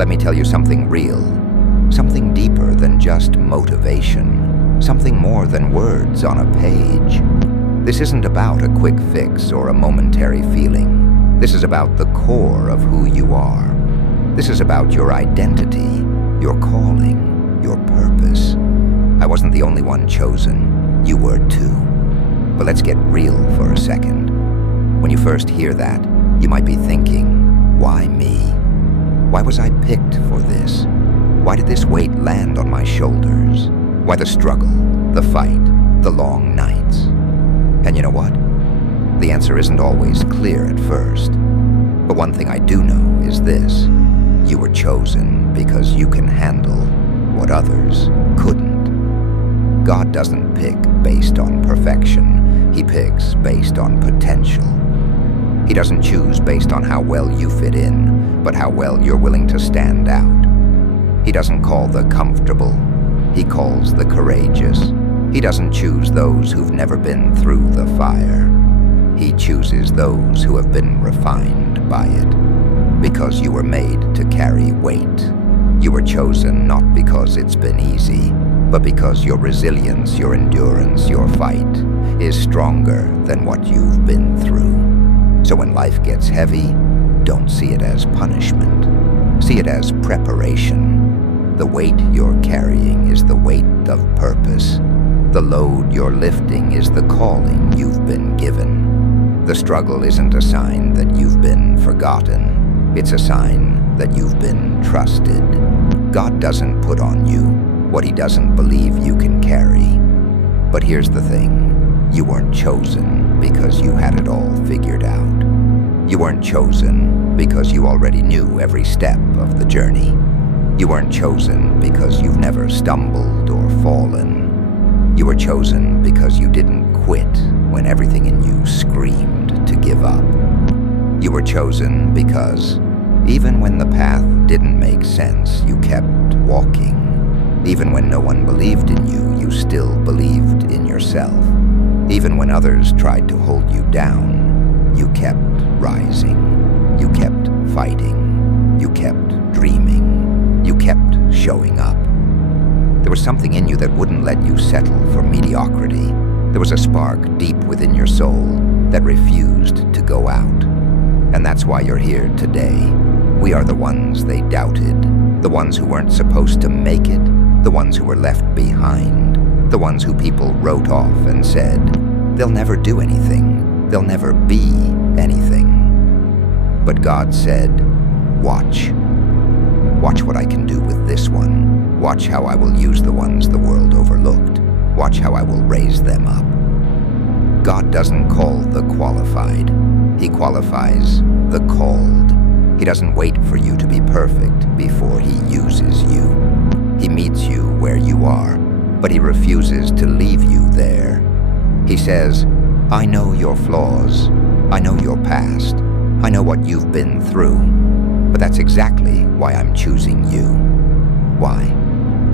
Let me tell you something real, something deeper than just motivation, something more than words on a page. This isn't about a quick fix or a momentary feeling. This is about the core of who you are. This is about your identity, your calling, your purpose. I wasn't the only one chosen. You were too. But let's get real for a second. When you first hear that, you might be thinking, why me? Why was I picked for this? Why did this weight land on my shoulders? Why the struggle, the fight, the long nights? And you know what? The answer isn't always clear at first. But one thing I do know is this. You were chosen because you can handle what others couldn't. God doesn't pick based on perfection. He picks based on potential. He doesn't choose based on how well you fit in, but how well you're willing to stand out. He doesn't call the comfortable. He calls the courageous. He doesn't choose those who've never been through the fire. He chooses those who have been refined by it. Because you were made to carry weight. You were chosen not because it's been easy, but because your resilience, your endurance, your fight is stronger than what you've been through. So when life gets heavy, don't see it as punishment. See it as preparation. The weight you're carrying is the weight of purpose. The load you're lifting is the calling you've been given. The struggle isn't a sign that you've been forgotten. It's a sign that you've been trusted. God doesn't put on you what he doesn't believe you can carry. But here's the thing. You weren't chosen because you had it all figured out. You weren't chosen because you already knew every step of the journey. You weren't chosen because you've never stumbled or fallen. You were chosen because you didn't quit when everything in you screamed to give up. You were chosen because even when the path didn't make sense, you kept walking. Even when no one believed in you, you still believed in yourself. Even when others tried to hold you down, you kept rising. You kept fighting. You kept dreaming. You kept showing up. There was something in you that wouldn't let you settle for mediocrity. There was a spark deep within your soul that refused to go out. And that's why you're here today. We are the ones they doubted, the ones who weren't supposed to make it, the ones who were left behind, the ones who people wrote off and said, they'll never do anything, they'll never be anything. But God said, watch. Watch what I can do with this one. Watch how I will use the ones the world overlooked. Watch how I will raise them up. God doesn't call the qualified. He qualifies the called. He doesn't wait for you to be perfect before he uses you. He meets you where you are, but he refuses to leave you there. He says, I know your flaws. I know your past. I know what you've been through. But that's exactly why I'm choosing you. Why?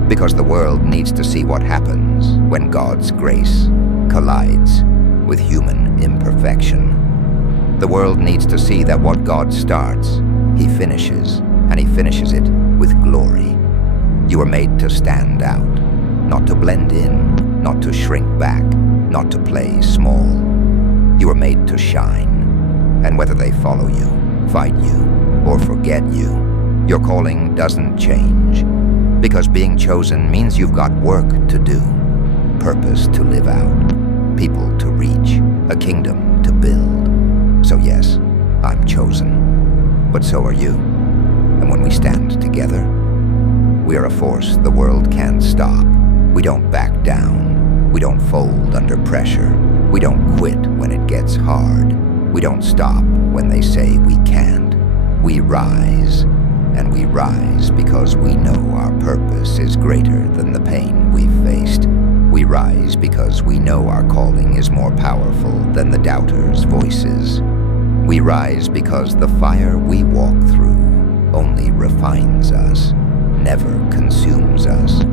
Because the world needs to see what happens when God's grace collides with human imperfection. The world needs to see that what God starts, he finishes, and he finishes it with glory. You were made to stand out, not to blend in, not to shrink back, not to play small. You were made to shine, and whether they follow you, fight you, or forget you, your calling doesn't change. Because being chosen means you've got work to do, purpose to live out, people to reach, a kingdom to build. So yes, I'm chosen, but so are you. And when we stand together, we are a force the world can't stop. We don't back down. We don't fold under pressure. We don't quit when it gets hard. We don't stop when they say we can't. We rise, and we rise because we know our purpose is greater than the pain we've faced. We rise because we know our calling is more powerful than the doubters' voices. We rise because the fire we walk through only refines us, never consumes us.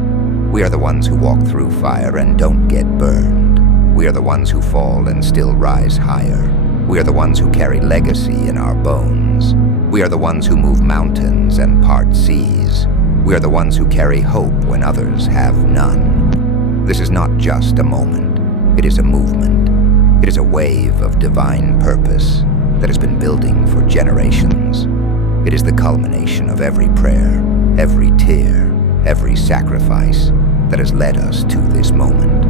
We are the ones who walk through fire and don't get burned. We are the ones who fall and still rise higher. We are the ones who carry legacy in our bones. We are the ones who move mountains and part seas. We are the ones who carry hope when others have none. This is not just a moment. It is a movement. It is a wave of divine purpose that has been building for generations. It is the culmination of every prayer, every tear, every sacrifice that has led us to this moment.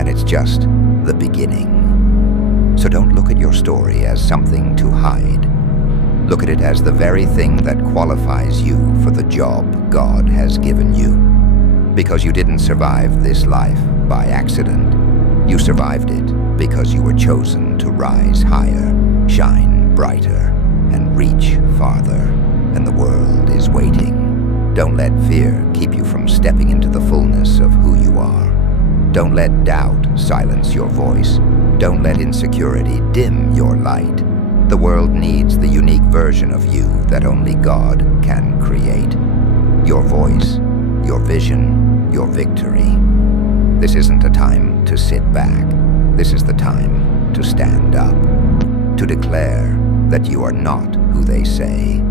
And it's just the beginning. So don't look at your story as something to hide. Look at it as the very thing that qualifies you for the job God has given you. Because you didn't survive this life by accident. You survived it because you were chosen to rise higher, shine brighter, and reach farther. And the world is waiting. Don't let fear keep you from stepping into the fullness of who you are. Don't let doubt silence your voice. Don't let insecurity dim your light. The world needs the unique version of you that only God can create. Your voice, your vision, your victory. This isn't a time to sit back. This is the time to stand up. To declare that you are not who they say